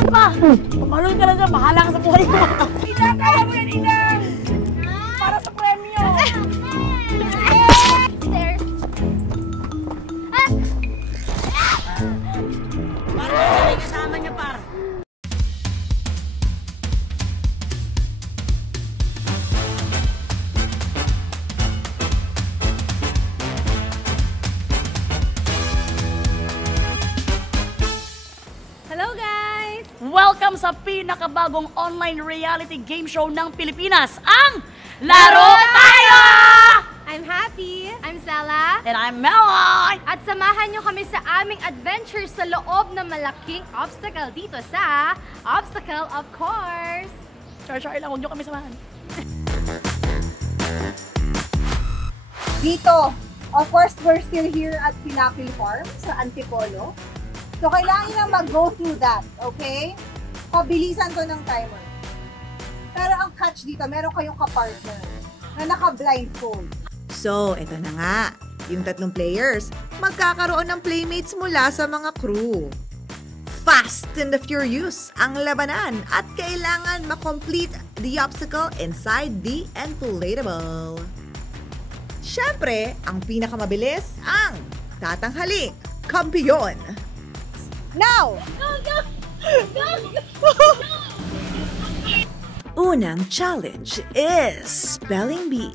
Ano ba? Pumalun ka na dyan, bahala ka sa buhay ko. Inang, kaya mo yan, Inang! Para sa premyo! Stairs. Parang may kasama niya, par. Hello guys! Welcome sa pinakabagong online reality game show ng Pilipinas, ang Laro Tayo! I'm Happy. I'm Sala. And I'm Melay! At samahan nyo kami sa aming adventure sa loob ng malaking obstacle dito sa Obstacle of Course. Char lang, huwag nyo kami samahan. Dito, of course, we're still here at Pinapil Farm sa Antipolo. So, kailangan nyo lang mag-go through that, okay? Pabilisan to ng timer. Pero ang catch dito, meron kayong kapartner na naka-blindfold. So, eto na nga. Yung tatlong players, magkakaroon ng playmates mula sa mga crew. Fast and the Furious ang labanan at kailangan makomplete the obstacle inside the inflatable. Siyempre, ang pinakamabilis ang tatanghaling kampiyon. Now! Unang challenge is Spelling Bee.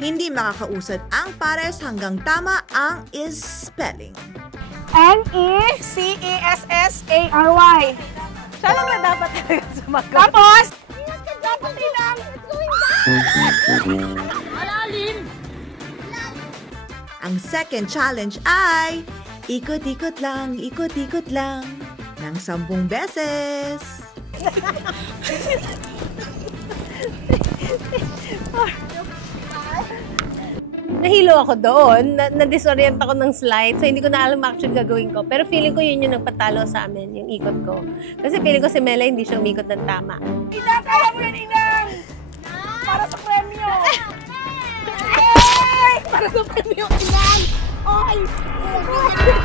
Hindi makakausad ang pares hanggang tama ang is spelling. N-E-C-E-S-S-A-R-Y. Siya lang na dapat sumagot. Tapos! Dapat Inang! Malalim! Ang second challenge ay ikot-ikot lang ng 10 beses. Nahilo ako doon, na-disorient ako ng slide, so hindi ko na alam actually gagawin ko. Pero feeling ko yun yung nagpatalo sa amin, yung ikot ko. Kasi feeling ko si Mela hindi siya umikot ng tama. Inang, kaya mo yan, Inang! Para sa premyo! Para sa premyo, Inang! Ay!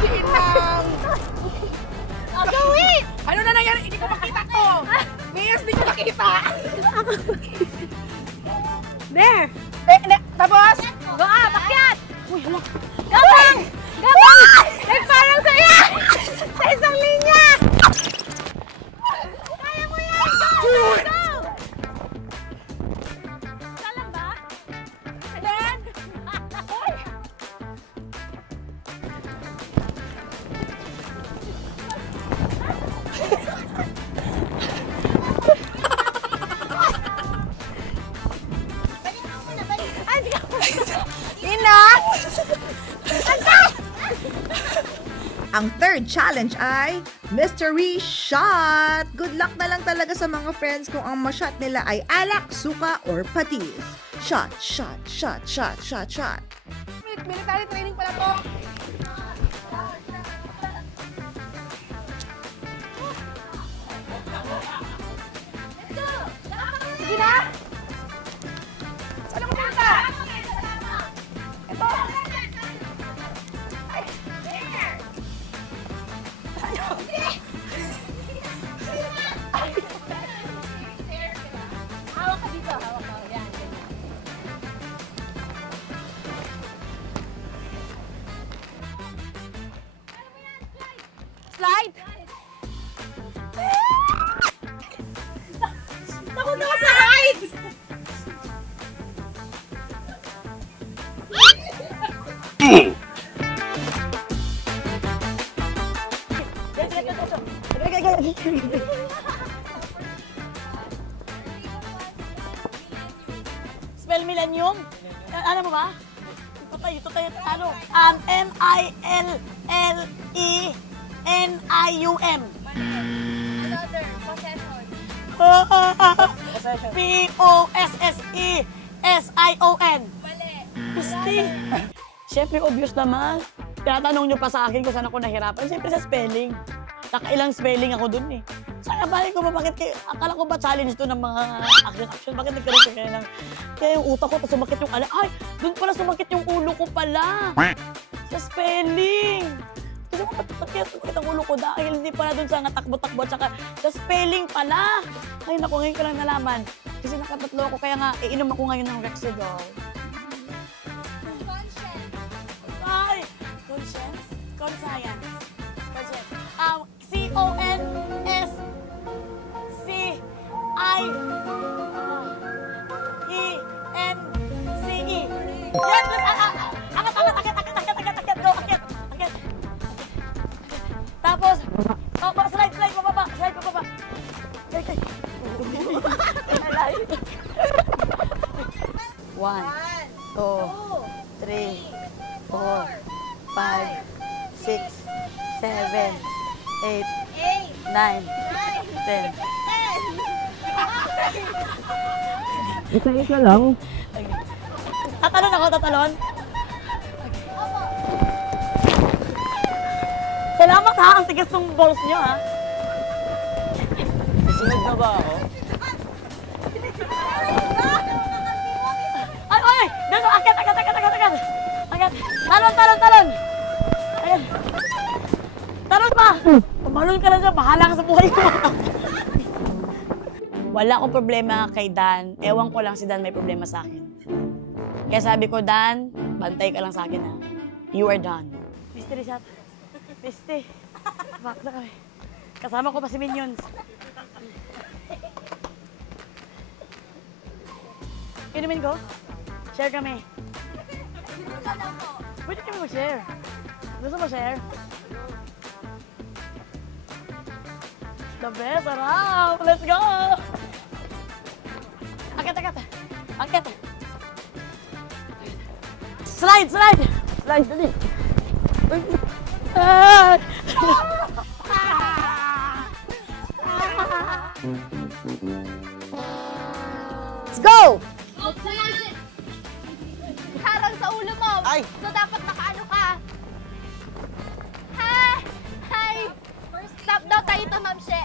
Si Inang! Wait! Ano na nangyari? Hindi ko makita to! Mayas, hindi ko makita! There! Tapos? Go up! Akyat! Uy, hala. Gabang! Gabang! Parang saya! Sa isang linya! Kaya mo yan! Go! Go! Salam ba? Then? Inang! Ang third challenge ay Mystery Shot. Good luck na lang talaga sa mga friends kung ang ma-shot nila ay alak, suka, or patis. Shot, shot, shot, shot, shot, shot. Military training pala to. Sige na! Saan ako punta? Ito! Ay! Hawak ka dito. Hawak ka. Yan. Slide! Takot ako sa heights! Spell millennium? Ano mo ba? Ito tayo, ano? M-I-L-L-E-N-I-U-M. Another. Possession. P-O-S-S-E-S-I-O-N. Mali. Gusti. Siyempre, obvious naman. Tinatanong nyo pa sa akin kung saan ako nahirapan. Siyempre sa spelling. Nakailang spelling ako dun eh. Saka balik ko ba, bakit kayo, akala ko ba challenge to ng mga action? Bakit nagkaroon kayo ng, kaya yung utak ko, sumakit yung ala. Ay, dun pala sumakit yung ulo ko pala. Sa spelling. Kasi ko, ba't sakit ang ulo ko dahil hindi pala dun sa takbo-takbo at saka sa spelling pala. Ay, naku, ngayon ko lang nalaman. Kasi nakatatlo ako, kaya nga, iinom ako ngayon ng Rexidol. Ay! Conscience? Conscience. Conscience. C-O-N-S-C-I-E-N-C-E. Yan! Akit! Go! Akit! Tapos, slide, pababa. Slide, pababa. Okay. 1, 2, 3, 4, 5, 6, 7, 8, 9, 10. Isa-isa lang. Tatalon ako, tatalon. Salamat ha, ang tigas ng balls niyo ha. Sunod na ba ako? Ay! Dito! Akit! Talon! Ayan. Talon pa! Pumalon ka na dyan, bahala ka sa buhay ko. Wala akong problema kay Dan. Ewan ko lang si Dan may problema sa akin. Kaya sabi ko, Dan, bantay ka lang sa akin ha. You are done. Mystery shot. Piste. Back na kami. Kasama ko pa si Minions. Inumin ko? Share kami. Pwede kami mag-share. Gusto mo share? The best, sarap! Let's go! Akit! Slide! Dali! Let's go! Harang sa ulo mo. Ay! So, dapat nakaano ka. Hi! Stop daw tayo ito, Ma'am She.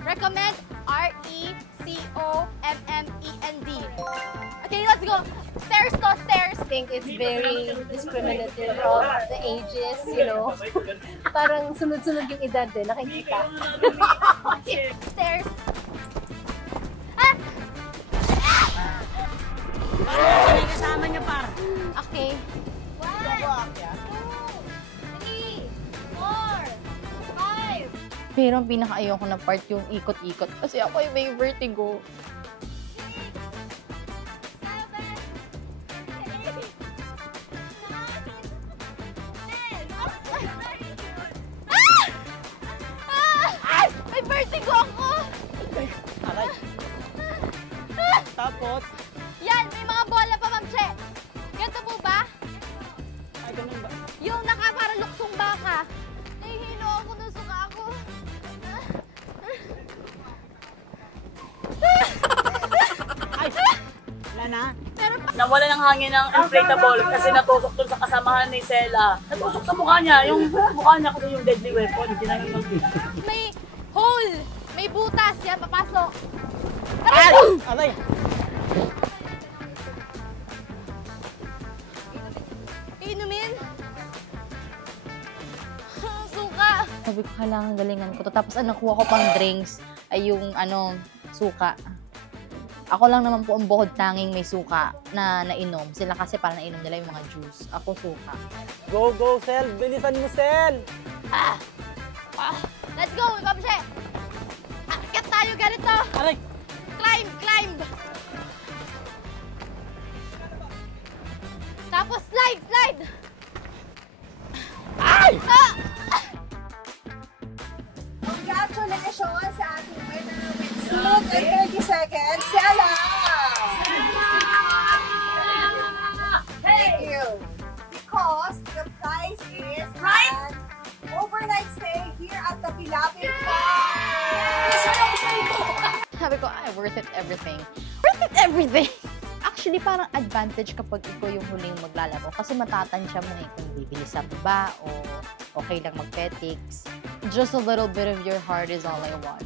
Recommend. R-E-C-O-M-M-E-N-D. Okay, let's go. Stairs to stairs. I think it's very discriminative of the ages, you know. Parang sunod-sunod yung edad din, nakikita. Stairs. Kasama niya par. Okay. 1, 2, 3, 4, 5. Pero ang pinaka-ayoko na part yung ikot-ikot kasi ako yung may vertigo. 6, 7, 8, 9, 10. May vertigo ako! Aray. Tapos, Yan, may mga bola pa, Ma'am Che. Ganito po ba? ay ganun ba? Yung para luksong baka. Nahihilo ako, nasuka ako. Ay! Wala na. Meron pa. Nawala ng hangin ng inflatable kasi natusok dun sa kasamahan ni Sela. Natusok sa mukha niya. Yung mukha niya kasi yung deadly weapon. Ginagin ng May hole. May butas. Yan, papasok. Ay! Aray! Inumin. Suka. Sabi ko, kailangan galingan ko to. Tapos ang nakuha ko pang drinks ay yung suka. Ako lang naman po ang bukod tanging may suka na nainom. Sila kasi parang nainom nila yung mga juice. Ako suka. Go, Sel! Bilisan mo, Sel! Let's go, Ma'am Che. Akyat tayo ganito. Aray! Climb. Tapos slide. Ay! Congratulations sa ating winner with smooth and 30 seconds, Sela! Thank you. Because the prize is an overnight stay here at the Pilapil Farm! Sabi ko, worth it everything. Worth it everything! Actually, parang advantage kapag ikaw yung huling maglalaro kasi matatansya mo kung bibili sa baba o okay lang mag-petics. Just a little bit of your heart is all I want.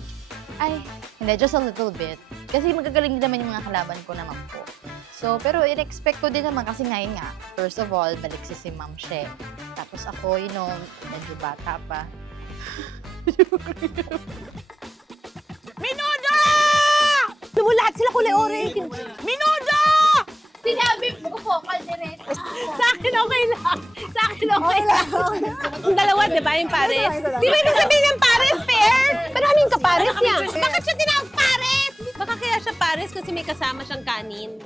Ay, hindi, just a little bit. Kasi magagaling din naman yung mga kalaban ko naman po. So, So, pero in-expect ko din naman kasi ngayon nga, first of all, balik si Ma'am She. Tapos ako, you know, medyo bata pa. Minoda! Ano mo lahat sila kulay orange? Minoda! Sinabi ko po, kaldereta. Sa akin okay lang. Sa akin okay lang. Yung dalawa, di ba, yung pares? Di ba yung sabihin ng pares, fair? Maraming ka pares niya. Bakit siya tinawag pares? Baka kaya siya pares kasi may kasama siyang kanin.